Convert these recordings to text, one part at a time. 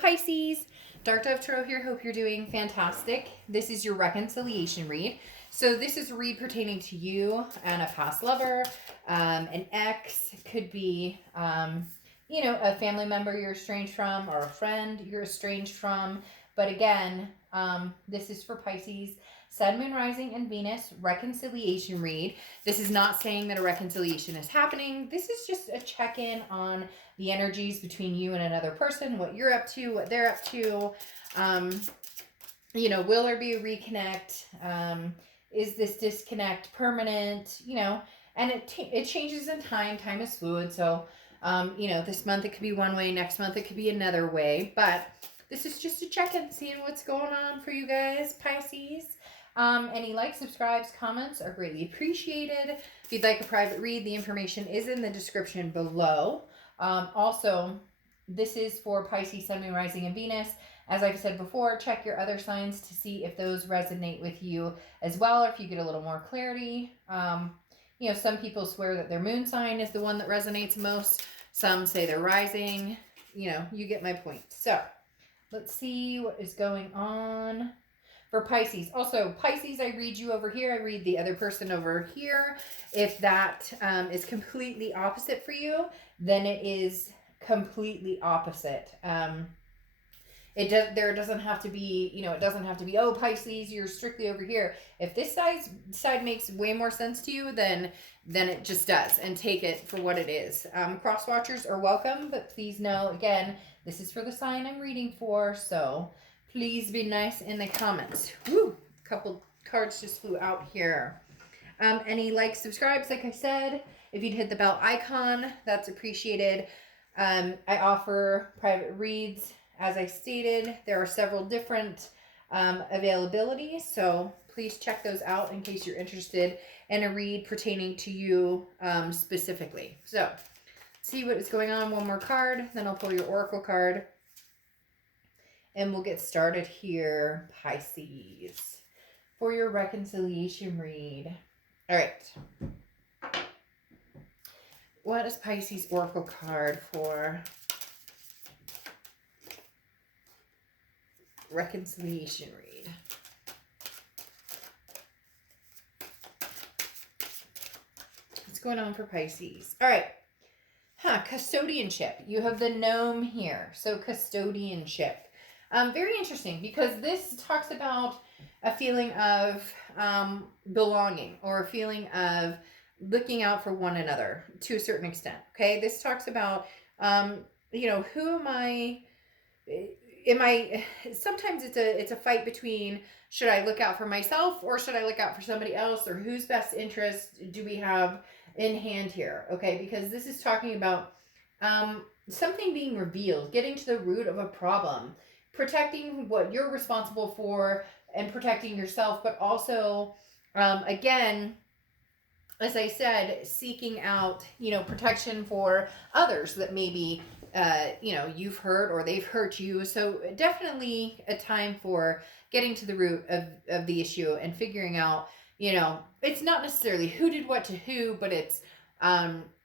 Pisces, Dark Dove Tarot here. Hope you're doing fantastic. This is your reconciliation read. So this is a read pertaining to you and a past lover, an ex, could be, a family member you're estranged from or a friend you're estranged from. But again, this is for Pisces, Sun, Moon, Rising, and Venus reconciliation read. This is not saying that a reconciliation is happening. This is just a check-in on the energies between you and another person, what you're up to, what they're up to. Will there be a reconnect? Is this disconnect permanent? And it changes in time. Time is fluid. So, this month it could be one way, next month it could be another way. But this is just a check-in, seeing what's going on for you guys, Pisces. Any likes, subscribes, comments are greatly appreciated. If you'd like a private read, the information is in the description below. Also, this is for Pisces, Sun, Moon, Rising, and Venus. As I've said before, check your other signs to see if those resonate with you as well, or if you get a little more clarity. Some people swear that their moon sign is the one that resonates most. Some say their rising. You get my point. So, let's see what is going on for Pisces. Also, Pisces, I read you over here. I read the other person over here. If that is completely opposite for you, then it is completely opposite. There doesn't have to be, it doesn't have to be, oh, Pisces, you're strictly over here. If this side makes way more sense to you, then it just does, and take it for what it is. Cross watchers are welcome, but please know, again, this is for the sign I'm reading for, so please be nice in the comments. Woo! A couple cards just flew out here. Any likes, subscribes, like I said. If you'd hit the bell icon, that's appreciated. I offer private reads. As I stated, there are several different availabilities, so please check those out in case you're interested in a read pertaining to you specifically. So, see what is going on. One more card, then I'll pull your oracle card. And we'll get started here, Pisces, for your reconciliation read. All right. What is Pisces oracle card for reconciliation read? What's going on for Pisces? All right. Custodianship. You have the gnome here. So custodianship. Very interesting, because this talks about a feeling of belonging, or a feeling of looking out for one another to a certain extent. Okay, this talks about who am I? Sometimes it's a fight between, should I look out for myself or should I look out for somebody else, or whose best interest do we have in hand here? Okay, because this is talking about something being revealed, getting to the root of a problem, protecting what you're responsible for and protecting yourself, but also, again, as I said, seeking out, protection for others that maybe, you've hurt or they've hurt you. So definitely a time for getting to the root of the issue and figuring out, it's not necessarily who did what to who, but it's,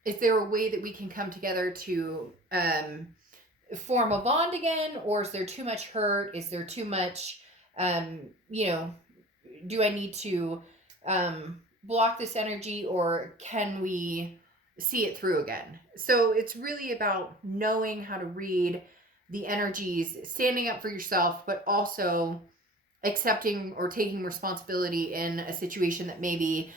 is there a way that we can come together to, form a bond again, or is there too much hurt? Is there too much, do I need to block this energy, or can we see it through again? So it's really about knowing how to read the energies, standing up for yourself, but also accepting or taking responsibility in a situation that maybe,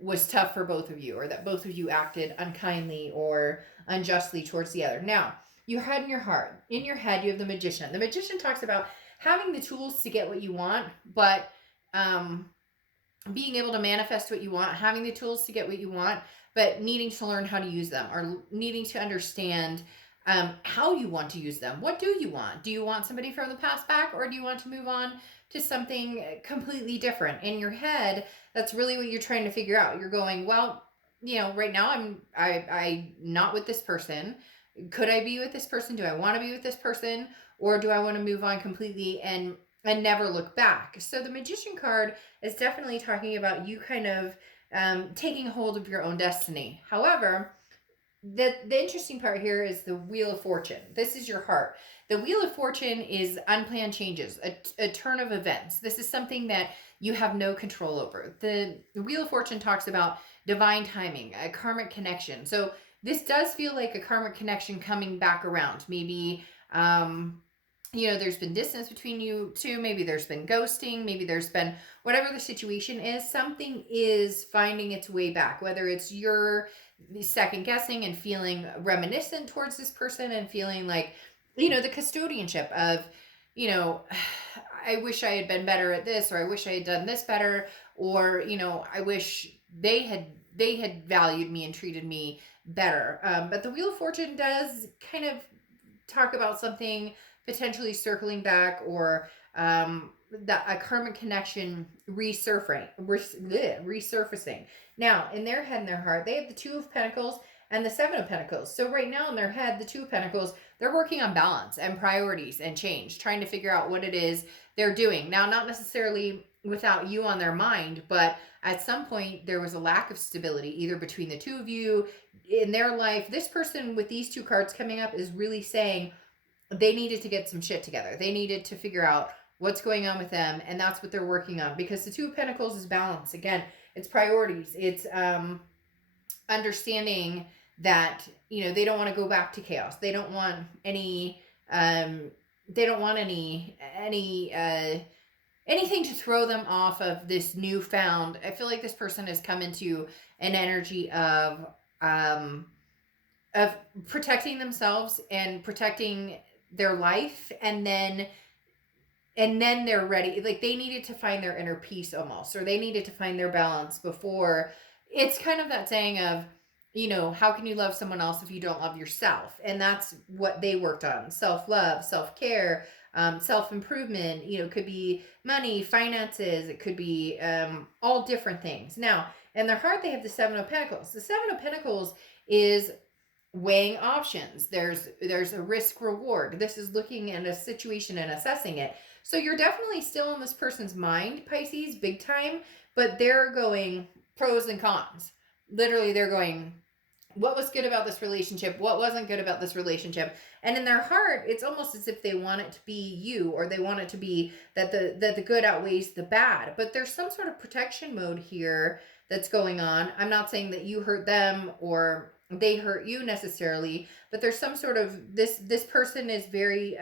was tough for both of you, or that both of you acted unkindly or unjustly towards the other. Now, you had in your heart, in your head, you have the Magician. The Magician talks about having the tools to get what you want, but being able to manifest what you want, having the tools to get what you want, but needing to learn how to use them, or needing to understand how you want to use them. What do you want? Do you want somebody from the past back, or do you want to move on to something completely different? In your head, that's really what you're trying to figure out. You're going, well, right now I'm not with this person. Could I be with this person? Do I want to be with this person? Or do I want to move on completely and never look back? So the Magician card is definitely talking about you kind of taking hold of your own destiny. However, the interesting part here is the Wheel of Fortune. This is your heart. The Wheel of Fortune is unplanned changes, a turn of events. This is something that you have no control over. The Wheel of Fortune talks about divine timing, a karmic connection. So this does feel like a karmic connection coming back around. Maybe, there's been distance between you two. Maybe there's been ghosting. Maybe there's been whatever the situation is. Something is finding its way back, whether it's you're second guessing and feeling reminiscent towards this person and feeling like, the custodianship of, I wish I had been better at this, or I wish I had done this better, or, I wish they had valued me and treated me better. But the Wheel of Fortune does kind of talk about something potentially circling back, or a karmic connection resurfacing. Now, in their head and their heart, they have the Two of Pentacles and the Seven of Pentacles. So right now in their head, the Two of Pentacles, they're working on balance and priorities and change, trying to figure out what it is they're doing. Now, not necessarily without you on their mind, but at some point there was a lack of stability, either between the two of you in their life. This person with these two cards coming up is really saying they needed to get some shit together. They needed to figure out what's going on with them, and that's what they're working on, because the Two of Pentacles is balance. Again, it's priorities. It's understanding that, they don't want to go back to chaos. They don't want any anything to throw them off of this newfound. I feel like this person has come into an energy of protecting themselves and protecting their life, and then they're ready. Like, they needed to find their inner peace almost, or they needed to find their balance before. It's kind of that saying of, how can you love someone else if you don't love yourself? And that's what they worked on. Self-love, self-care, self-improvement. It could be money, finances. It could be all different things. Now, in their heart, they have the Seven of Pentacles. The Seven of Pentacles is weighing options. There's a risk reward. This is looking at a situation and assessing it. So you're definitely still in this person's mind, Pisces, big time, but they're going pros and cons. Literally, they're going, what was good about this relationship? What wasn't good about this relationship? And in their heart, it's almost as if they want it to be you, or they want it to be that the good outweighs the bad. But there's some sort of protection mode here that's going on. I'm not saying that you hurt them or they hurt you necessarily, but there's some sort of this person is very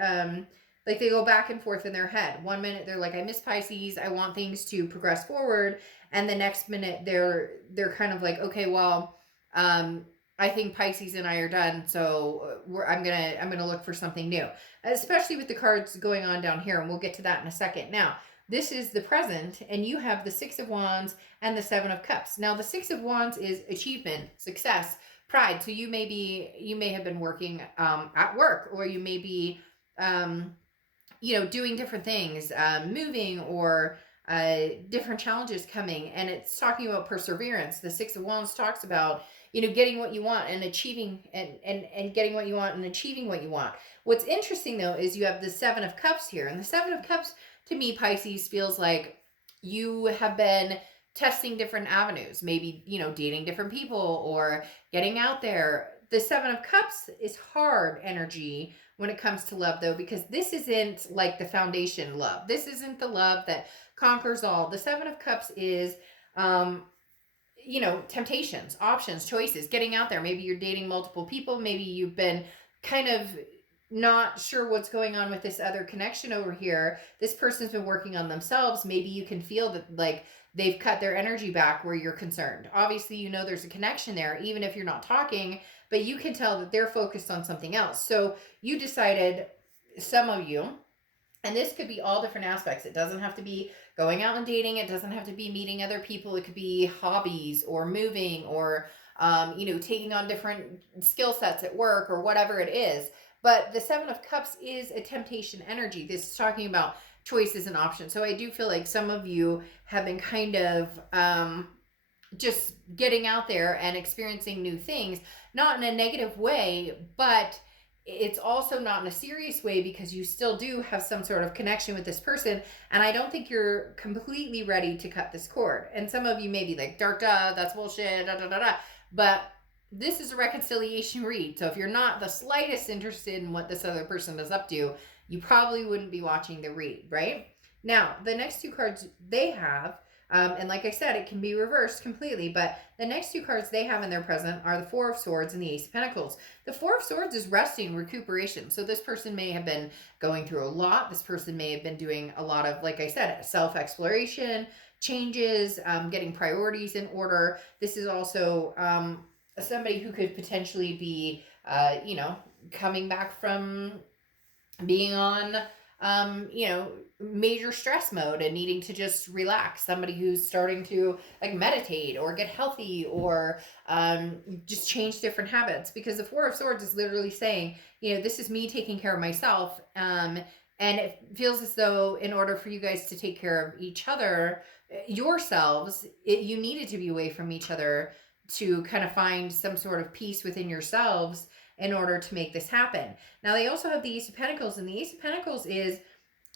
like, they go back and forth in their head. One minute they're like, I miss Pisces, I want things to progress forward, and the next minute they're kind of like, okay, well, I think Pisces and I are done, so I'm gonna look for something new, especially with the cards going on down here, and we'll get to that in a second. Now, this is the present, and you have the Six of Wands and the Seven of Cups. Now, the Six of Wands is achievement, success, pride. So you may have been working at work, or you may be doing different things, moving, or different challenges coming, and it's talking about perseverance. The Six of Wands talks about getting what you want and achieving and getting what you want and achieving what you want. What's interesting though is you have the Seven of Cups here, and the Seven of Cups to me, Pisces, feels like you have been testing different avenues, maybe dating different people or getting out there. The Seven of Cups is hard energy when it comes to love, though, because this isn't like the foundation love. This isn't the love that conquers all. The Seven of Cups is temptations, options, choices, getting out there. Maybe you're dating multiple people. Maybe you've been kind of not sure what's going on with this other connection over here. This person's been working on themselves. Maybe you can feel that, like, they've cut their energy back where you're concerned. Obviously, there's a connection there, even if you're not talking, but you can tell that they're focused on something else. So you decided, some of you, and this could be all different aspects. It doesn't have to be going out and dating. It doesn't have to be meeting other people. It could be hobbies or moving or, taking on different skill sets at work or whatever it is. But the Seven of Cups is a temptation energy. This is talking about choices and options. So I do feel like some of you have been kind of just getting out there and experiencing new things, not in a negative way, but it's also not in a serious way, because you still do have some sort of connection with this person, and I don't think you're completely ready to cut this cord. And some of you may be like, dark, that's bullshit, da da da da. But this is a reconciliation read. So if you're not the slightest interested in what this other person is up to, you probably wouldn't be watching the read, right? Now, the next two cards they have, and like I said, it can be reversed completely, but the next two cards they have in their present are the Four of Swords and the Ace of Pentacles. The Four of Swords is resting, recuperation. So this person may have been going through a lot. This person may have been doing a lot of, like I said, self-exploration, changes, getting priorities in order. This is also somebody who could potentially be, coming back from being on, major stress mode and needing to just relax. Somebody who's starting to like meditate or get healthy or just change different habits, because the Four of Swords is literally saying, this is me taking care of myself. And it feels as though in order for you guys to take care of each other, yourselves, you needed to be away from each other to kind of find some sort of peace within yourselves in order to make this happen. Now, they also have the Ace of Pentacles, and the Ace of Pentacles is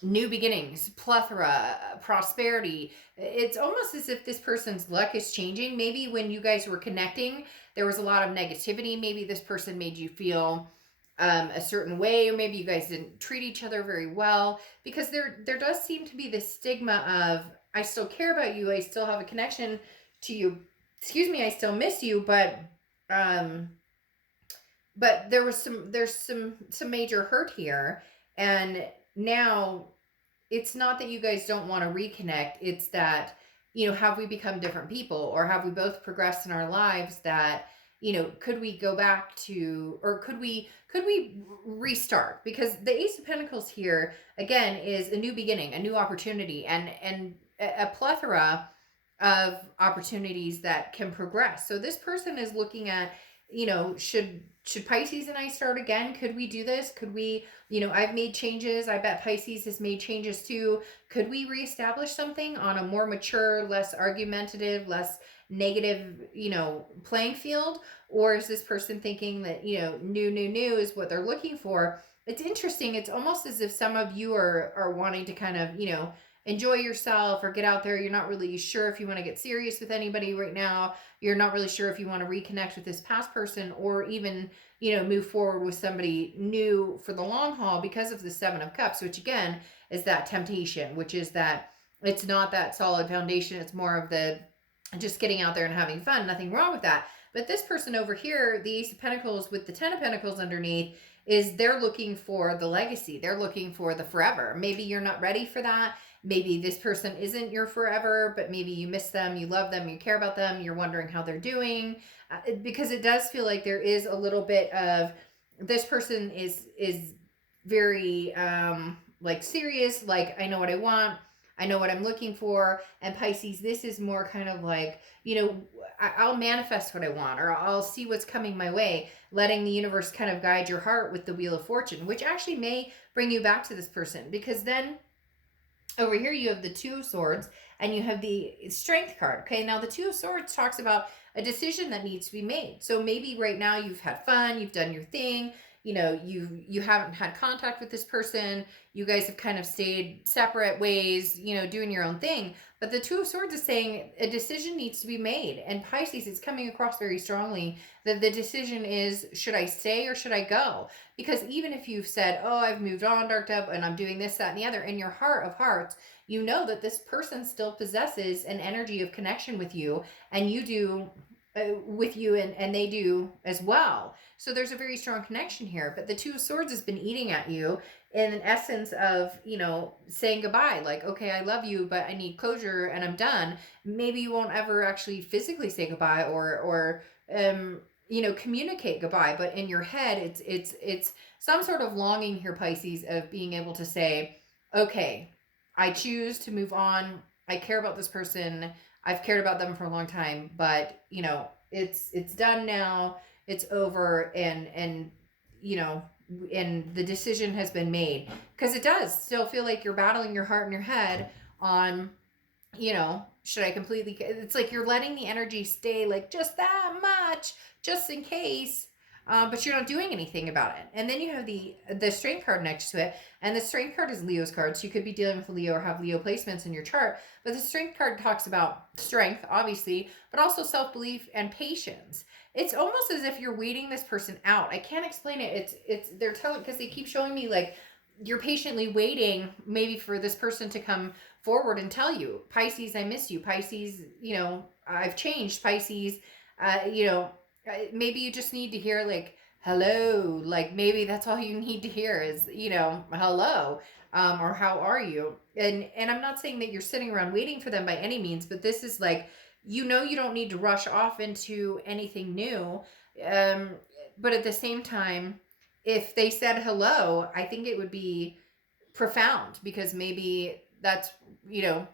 new beginnings, plethora, prosperity. It's almost as if this person's luck is changing. Maybe when you guys were connecting, there was a lot of negativity. Maybe this person made you feel a certain way, or maybe you guys didn't treat each other very well, because there does seem to be this stigma of, I still care about you, I still have a connection to you, I still miss you, but there's some major hurt here. And now it's not that you guys don't want to reconnect, it's that, have we become different people, or have we both progressed in our lives that, could we go back to, or could we restart? Because the Ace of Pentacles here again is a new beginning, a new opportunity, and a plethora of opportunities that can progress. So this person is looking at, should Pisces and I start again? Could we do this? Could we, I've made changes. I bet Pisces has made changes too. Could we reestablish something on a more mature, less argumentative, less negative, playing field? Or is this person thinking that, new is what they're looking for? It's interesting. It's almost as if some of you are wanting to kind of, enjoy yourself or get out there. You're not really sure if you want to get serious with anybody right now. You're not really sure if you want to reconnect with this past person, or even, move forward with somebody new for the long haul, because of the Seven of Cups, which again is that temptation, which is that it's not that solid foundation. It's more of the just getting out there and having fun. Nothing wrong with that. But this person over here, the Ace of Pentacles with the Ten of Pentacles underneath, is they're looking for the legacy. They're looking for the forever. Maybe you're not ready for that. Maybe this person isn't your forever, but maybe you miss them, you love them, you care about them, you're wondering how they're doing. Because it does feel like there is a little bit of, this person is very like serious, like, I know what I want, I know what I'm looking for. And Pisces, this is more kind of like, I'll manifest what I want, or I'll see what's coming my way, letting the universe kind of guide your heart with the Wheel of Fortune, which actually may bring you back to this person. Because then over here you have the Two of Swords and you have the Strength card. Okay, now the Two of Swords talks about a decision that needs to be made. So maybe right now you've had fun, you've done your thing, you haven't had contact with this person, you guys have kind of stayed separate ways, doing your own thing. But the Two of Swords is saying a decision needs to be made. And Pisces, it's coming across very strongly that the decision is, should I stay or should I go? Because even if you've said, oh, I've moved on, Dark Dove, and I'm doing this, that, and the other, in your heart of hearts, you know that this person still possesses an energy of connection with you, and you do with you, and they do as well. So there's a very strong connection here. But the Two of Swords has been eating at you in an essence of, saying goodbye. Like, okay, I love you, but I need closure and I'm done. Maybe you won't ever actually physically say goodbye or communicate goodbye. But in your head, it's some sort of longing here, Pisces, of being able to say, okay, I choose to move on. I care about this person. I've cared about them for a long time, but it's done now. It's over, and the decision has been made. Because it does still feel like you're battling your heart and your head on, should I completely, it's like you're letting the energy stay like just that much, just in case, but you're not doing anything about it. And then you have the Strength card next to it, and the Strength card is Leo's card, so you could be dealing with a Leo or have Leo placements in your chart. But the Strength card talks about strength, obviously, but also self-belief and patience. it's almost as if you're waiting this person out. I can't explain it. They're telling, because they keep showing me like you're patiently waiting maybe for this person to come forward and tell you, Pisces, I miss you. Pisces, I've changed. Pisces, maybe you just need to hear like, hello, like maybe that's all you need to hear is, hello, or how are you? And I'm not saying that you're sitting around waiting for them by any means, but this is like, you don't need to rush off into anything new. Um, but at the same time, if they said hello, I think it would be profound, because maybe that's,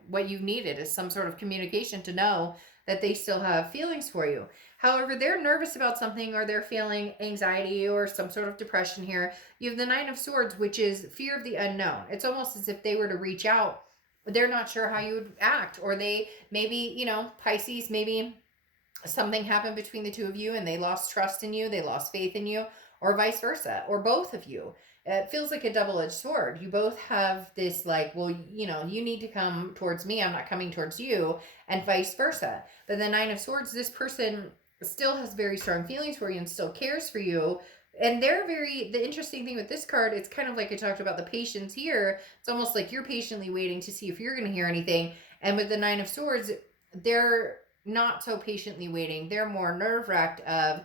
what you needed is some sort of communication to know that they still have feelings for you. However, they're nervous about something, or they're feeling anxiety or some sort of depression here. You have the Nine of Swords, which is fear of the unknown. It's almost as if they were to reach out, they're not sure how you would act, or they maybe, Pisces, maybe something happened between the two of you and they lost trust in you, they lost faith in you, or vice versa, or both of you. It feels like a double-edged sword. You both have this like, well, you need to come towards me, I'm not coming towards you, and vice versa. But the Nine of Swords, this person still has very strong feelings for you and still cares for you. And the interesting thing with this card, it's kind of like I talked about the patience here. It's almost like you're patiently waiting to see if you're going to hear anything. And with the Nine of Swords, they're not so patiently waiting. They're more nerve-wracked of,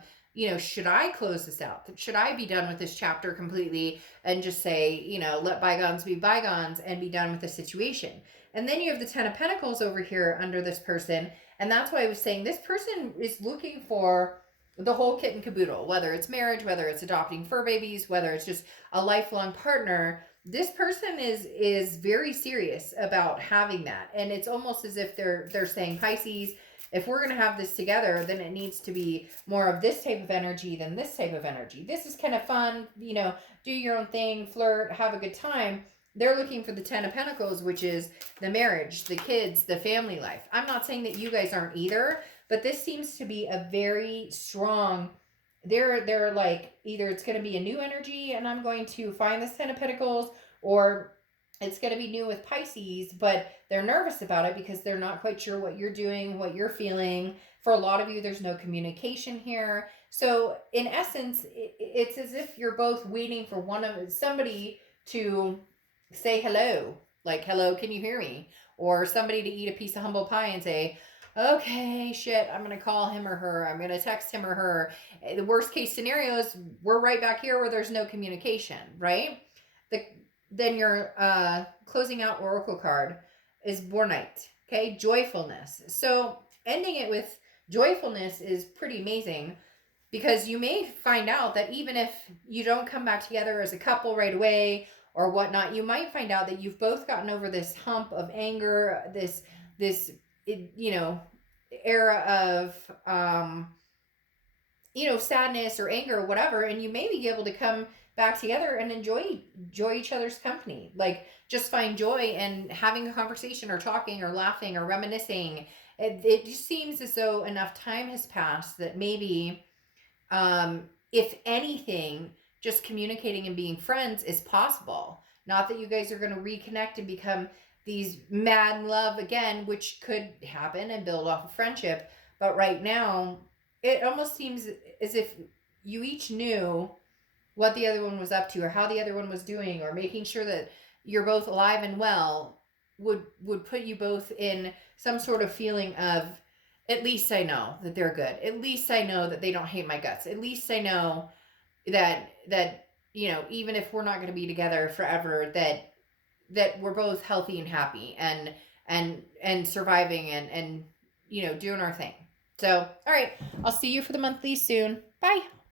should I close this out? Should I be done with this chapter completely and just say, let bygones be bygones and be done with the situation? And then you have the Ten of Pentacles over here under this person. And that's why I was saying this person is looking for the whole kit and caboodle, whether it's marriage, whether it's adopting fur babies, whether it's just a lifelong partner. This person is very serious about having that. And it's almost as if they're saying, Pisces, if we're going to have this together, then it needs to be more of this type of energy than this type of energy. This is kind of fun, do your own thing, flirt, have a good time. They're looking for the Ten of Pentacles, which is the marriage, the kids, the family life. I'm not saying that you guys aren't either, but this seems to be a very strong, they're like, either it's going to be a new energy and I'm going to find this Ten of Pentacles, or it's going to be new with Pisces, but they're nervous about it because they're not quite sure what you're doing, what you're feeling. For a lot of you, there's no communication here. So in essence, it's as if you're both waiting for somebody to say hello. Like, hello, can you hear me? Or somebody to eat a piece of humble pie and say, okay, shit, I'm going to call him or her. I'm going to text him or her. The worst case scenario is we're right back here where there's no communication, right? Then your closing out oracle card is Bornite, okay? Joyfulness. So ending it with joyfulness is pretty amazing, because you may find out that even if you don't come back together as a couple right away or whatnot, you might find out that you've both gotten over this hump of anger, this era of sadness or anger or whatever, and you may be able to come back together and enjoy each other's company. Like, just find joy in having a conversation or talking or laughing or reminiscing. It just seems as though enough time has passed that maybe, if anything, just communicating and being friends is possible. Not that you guys are going to reconnect and become these mad in love again, which could happen and build off of friendship. But right now, it almost seems as if you each knew what the other one was up to, or how the other one was doing, or making sure that you're both alive and well would put you both in some sort of feeling of, at least I know that they're good. At least I know that they don't hate my guts. At least I know that even if we're not going to be together forever, that we're both healthy and happy and surviving and doing our thing. So, all right, I'll see you for the monthly soon. Bye.